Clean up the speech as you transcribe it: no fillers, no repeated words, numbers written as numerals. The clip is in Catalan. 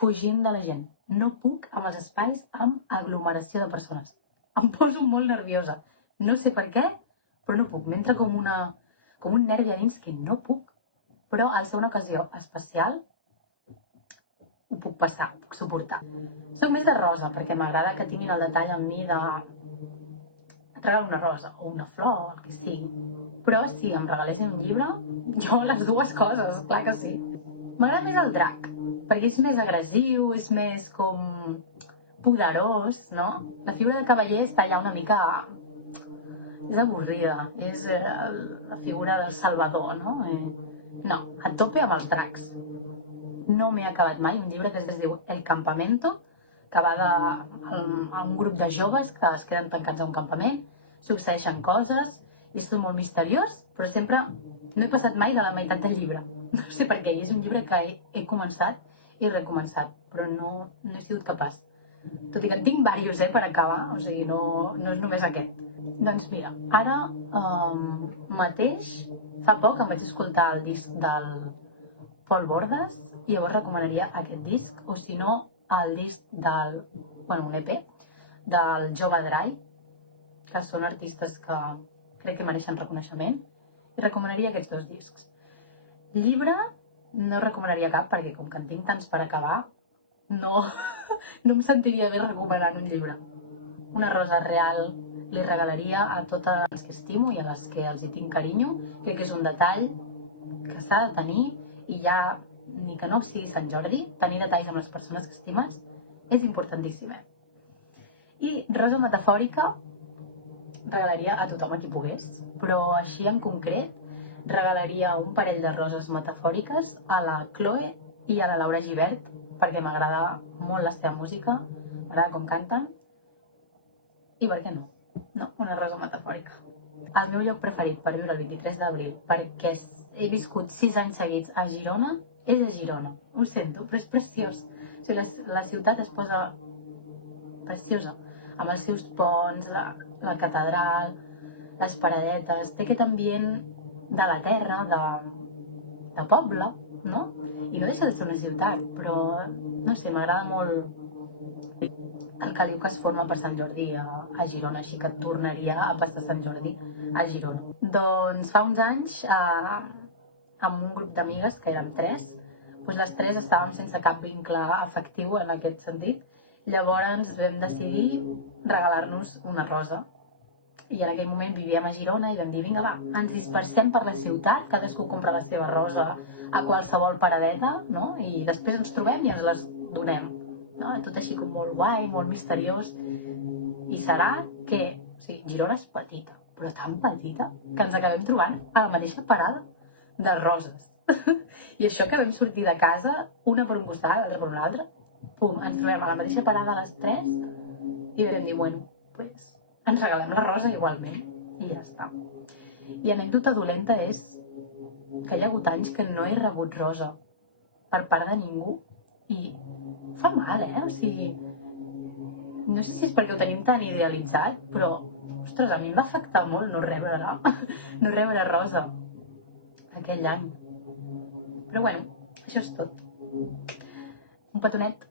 fugint de la gent. No puc amb els espais amb aglomeració de persones. Em poso molt nerviosa. No sé per què, però no puc. M'entra com un nervi a dins que no puc. Però al ser una ocasió especial, ho puc passar, ho puc suportar. Soc més de rosa, perquè m'agrada que tinguin el detall amb mi de regalar una rosa o una flor, el que sigui. Però si em regalessin un llibre, jo les dues coses, clar que sí. M'agrada més el drac, perquè és més agressiu, és més com poderós, no? La figura de cavaller està allà una mica... és avorrida, és la figura del salvador, no? No, a tope amb els dracs. No m'he acabat mai un llibre que es diu El Campamento, que va d'un grup de joves que es queden tancats a un campament, succeeixen coses, i és tot molt misteriós, però sempre no he passat mai de la meitat del llibre. No sé per què, i és un llibre que he començat i recomençat, però no he sigut capaç. Tot i que en tinc diversos per acabar, o sigui, no és només aquest. Doncs mira, ara mateix, fa poc em vaig escoltar el disc del Pol Bordes, i llavors recomanaria aquest disc, o si no, el disc un EP, del Jove Drai, que són artistes que crec que mereixen reconeixement, i recomanaria aquests dos discs. Llibre no recomanaria cap, perquè com que en tinc tants per acabar, no em sentiria bé recomanant un llibre. Una rosa real li regalaria a totes les que estimo i a les que els hi tinc carinyo. Crec que és un detall que s'ha de tenir, i ja ni que no sigui Sant Jordi, tenir detalls amb les persones que estimes és importantíssim. I rosa metafòrica regalaria a tothom a qui pogués, però així en concret regalaria un parell de roses metafòriques a la Chloe i a la Laura Gibert, perquè m'agrada molt la seva música, m'agrada com canten, i per què no? No, una rosa metafòrica. El meu lloc preferit per viure el 23 d'abril, perquè he viscut 6 anys seguits a Girona, és a Girona. Ho sento, però és preciós. O sigui, la ciutat es posa preciosa, amb els seus ponts, la catedral, les paradetes. Té aquest ambient de la terra, de poble, no? I no deixa de ser una ciutat, però, no sé, m'agrada molt el caliu que es forma per Sant Jordi a Girona, així que tornaria a passar Sant Jordi a Girona. Doncs fa uns anys, amb un grup d'amigues, que érem 3, doncs les 3 estàvem sense cap vincle afectiu en aquest sentit. Llavors vam decidir regalar-nos una rosa. I en aquell moment vivíem a Girona i vam dir, vinga, va, ens dispersem per la ciutat, cadascú compra la seva rosa a qualsevol paradeta, no? I després ens trobem i ens les donem. No? Tot així com molt guai, molt misteriós. I serà que, o sigui, Girona és petita, però tan petita que ens acabem trobant a la mateixa parada de roses. I això que vam sortir de casa, una per un costat, l'altra per un altre, pum, ens trobem a la mateixa parada a les 3 i vam dir, bueno, pues ens regalem la rosa igualment i ja està. I anècdota dolenta és que hi ha hagut anys que no he rebut rosa per part de ningú i fa mal, o sigui, no sé si és perquè ho tenim tan idealitzat, però, ostres, a mi em va afectar molt no rebre rosa aquell any. Però bueno, això és tot. Un petonet.